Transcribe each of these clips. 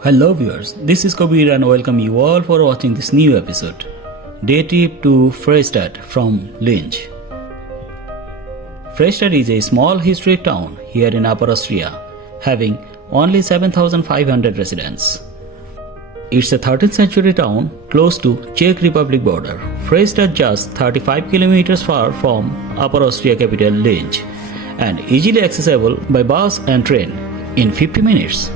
Hello viewers, this is Kabir and welcome you all for watching this new episode. Day trip to Freistadt from Linz. Freistadt is a small historic town here in Upper Austria, having only 7,500 residents. It's a 13th century town close to Czech Republic border. Freistadt just 35 kilometers far from Upper Austria capital Linz and easily accessible by bus and train in 50 minutes.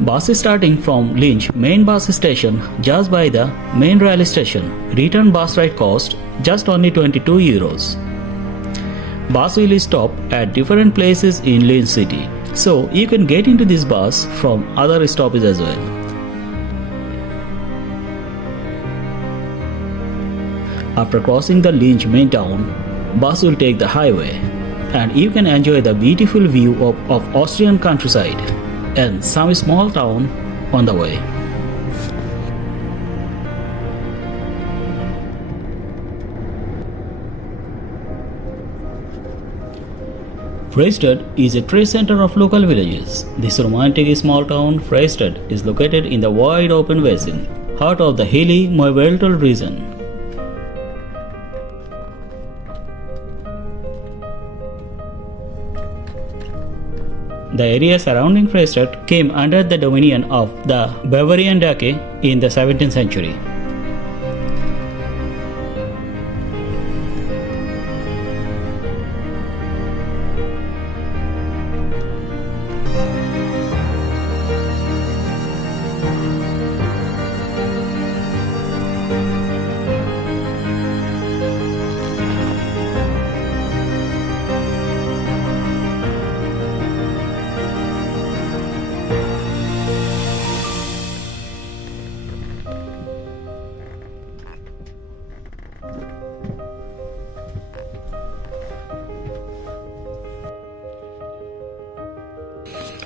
Buses starting from Linz main bus station just by the main rail station. Return bus ride cost just only 22 euros. Bus will stop at different places in Linz city, so you can get into this bus from other stops as well. After crossing the Linz main town, bus will take the highway and you can enjoy the beautiful view of Austrian countryside and some small town on the way. Freistadt is a trade center of local villages. This romantic small town, Freistadt, is located in the wide open basin, heart of the hilly Moerwälder region. The area surrounding Freistadt came under the dominion of the Bavarian Duchy in the 17th century.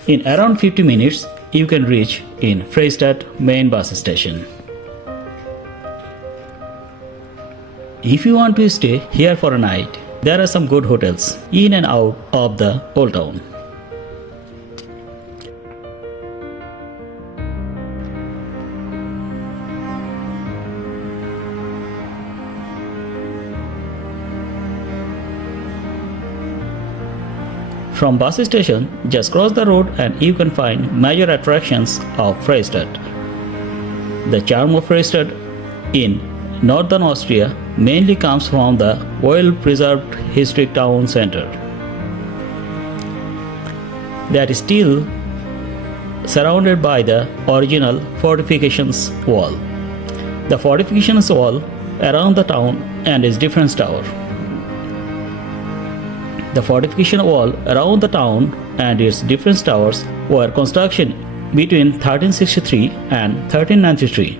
In around 50 minutes, you can reach in Freistadt main bus station. If you want to stay here for a night, there are some good hotels in and out of the old town. From bus station, just cross the road and you can find major attractions of Freistadt. The charm of Freistadt in northern Austria mainly comes from the well-preserved historic town center that is still surrounded by the original fortifications wall. The fortifications wall around the town and its defense tower. The fortification wall around the town and its defense towers were constructed between 1363 and 1393.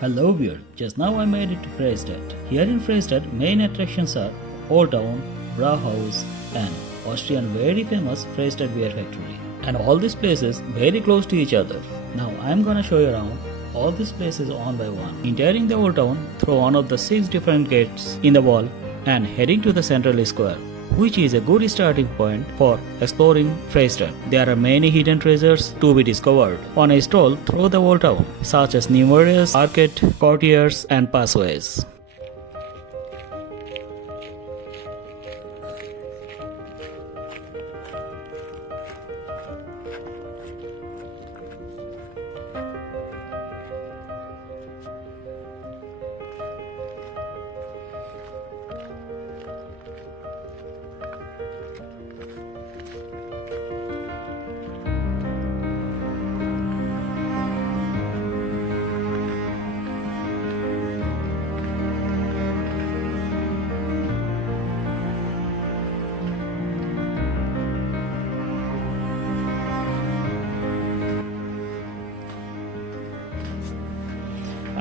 Hello viewer, just now I made it to Freistadt. Here in Freistadt, main attractions are Old Town, Brauhaus and Austrian very famous Freistadt beer factory. And all these places very close to each other. Now I am gonna show you around all these places one by one. Entering the Old Town through one of the 6 different gates in the wall and heading to the central square, which is a good starting point for exploring Freistadt. There are many hidden treasures to be discovered on a stroll through the old town, such as numerous arcade, courtyards and pathways.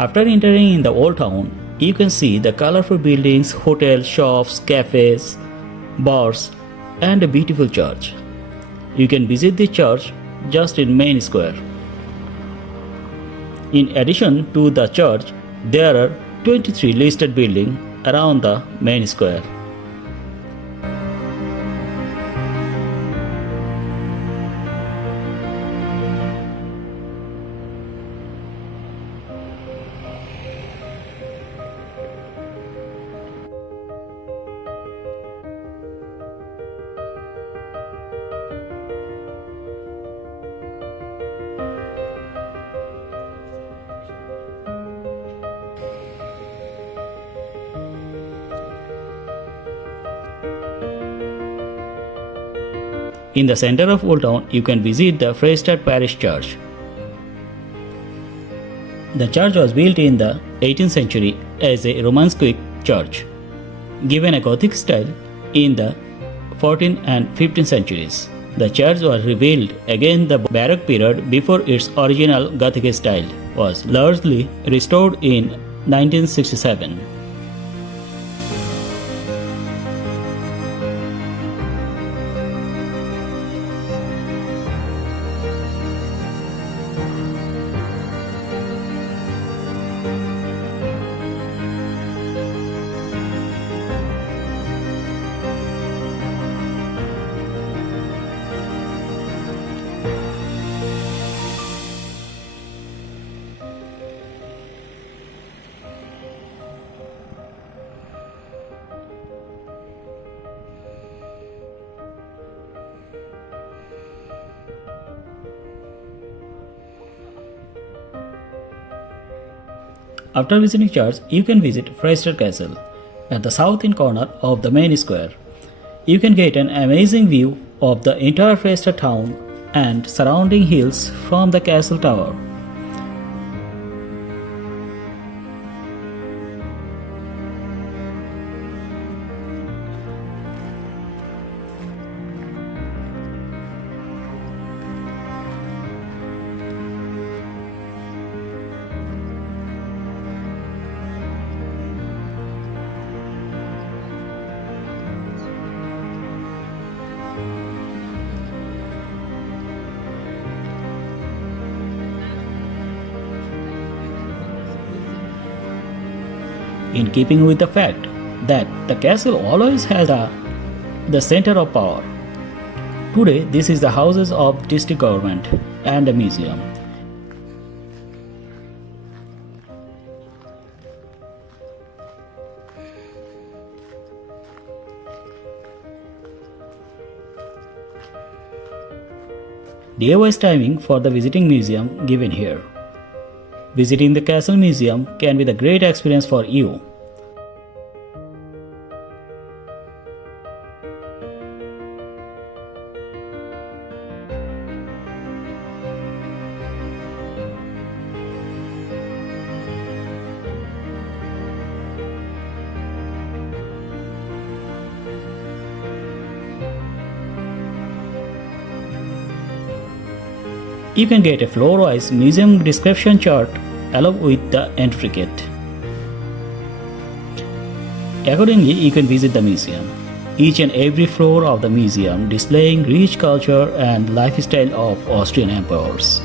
After entering in the old town, you can see the colorful buildings, hotels, shops, cafes, bars, and a beautiful church. You can visit the church just in main square. In addition to the church, there are 23 listed buildings around the main square. In the center of Old Town, you can visit the Freistadt Parish Church. The church was built in the 18th century as a Romanesque church, given a Gothic style in the 14th and 15th centuries. The church was rebuilt again the Baroque period before its original Gothic style was largely restored in 1967. After visiting church, you can visit Freistadt Castle at the southern corner of the main square. You can get an amazing view of the entire Freistadt town and surrounding hills from the castle tower. In keeping with the fact that the castle always has the center of power. Today, this is the houses of district government and a museum. DIY timing for the visiting museum given here. Visiting the Castle Museum can be the great experience for you. You can get a floor-wise museum description chart along with the entry ticket. Accordingly, you can visit the museum. Each and every floor of the museum displaying rich culture and lifestyle of Austrian emperors.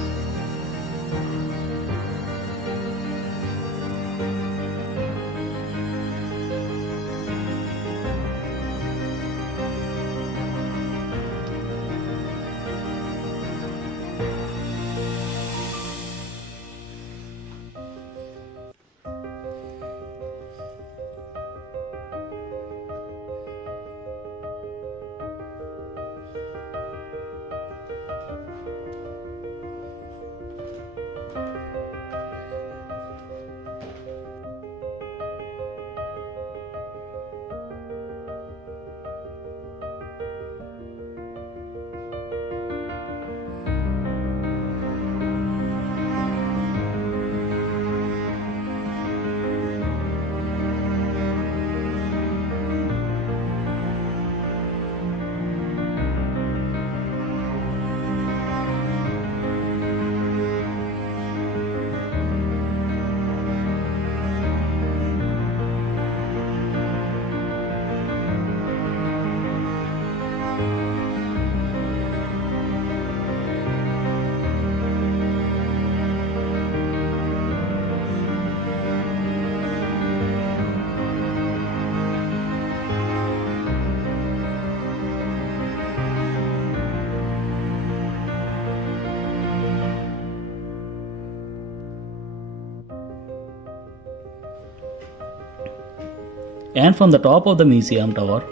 And from the top of the museum tower,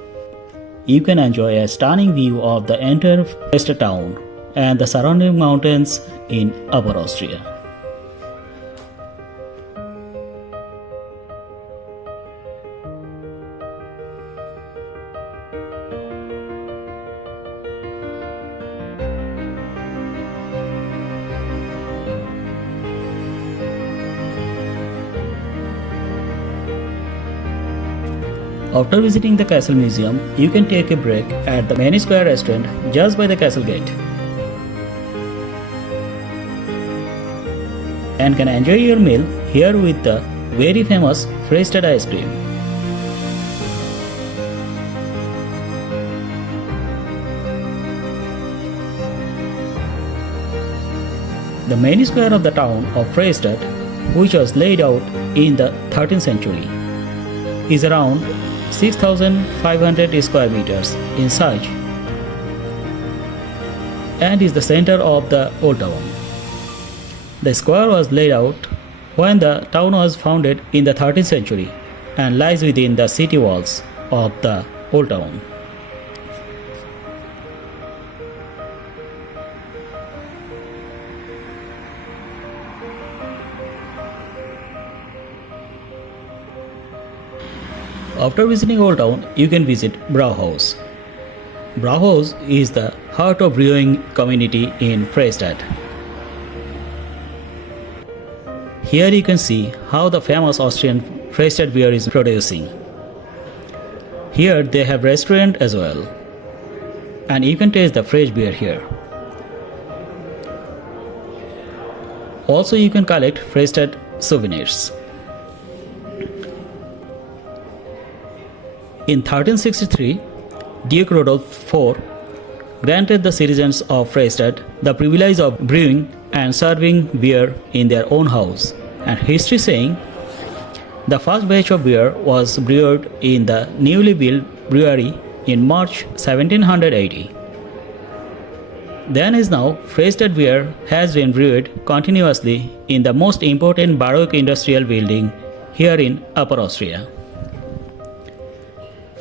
you can enjoy a stunning view of the entire Freistadt town and the surrounding mountains in Upper Austria. After visiting the castle museum, you can take a break at the main square restaurant just by the castle gate and can enjoy your meal here with the very famous Freistadt ice cream. The main square of the town of Freistadt, which was laid out in the 13th century, is around 6,500 square meters in size and is the center of the old town. The square was laid out when the town was founded in the 13th century and lies within the city walls of the old town. After visiting Old Town, you can visit Brauhaus. Brauhaus is the heart of brewing community in Freistadt. Here you can see how the famous Austrian Freistadt beer is producing. Here they have restaurant as well, and you can taste the fresh beer here. Also you can collect Freistadt souvenirs. In 1363, Duke Rodolph IV granted the citizens of Freistadt the privilege of brewing and serving beer in their own house, and history saying the first batch of beer was brewed in the newly built brewery in March 1780. Then as now, Freistadt beer has been brewed continuously in the most important Baroque industrial building here in Upper Austria.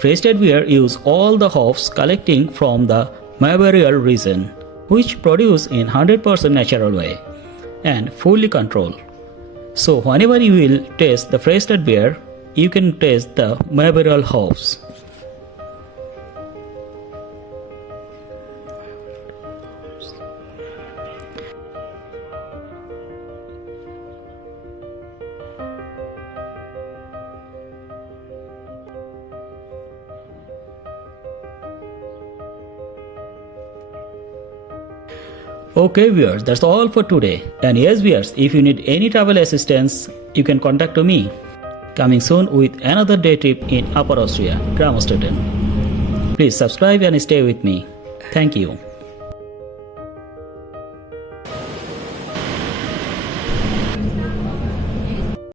Freistadt beer use all the hops collecting from the Bavarian region, which produce in 100% natural way and fully controlled. So whenever you will taste the Freistadt beer, you can taste the Bavarian hops. Okay viewers, that's all for today. And yes viewers, if you need any travel assistance, you can contact me. Coming soon with another day trip in Upper Austria, Grammstetten. Please subscribe and stay with me. Thank you.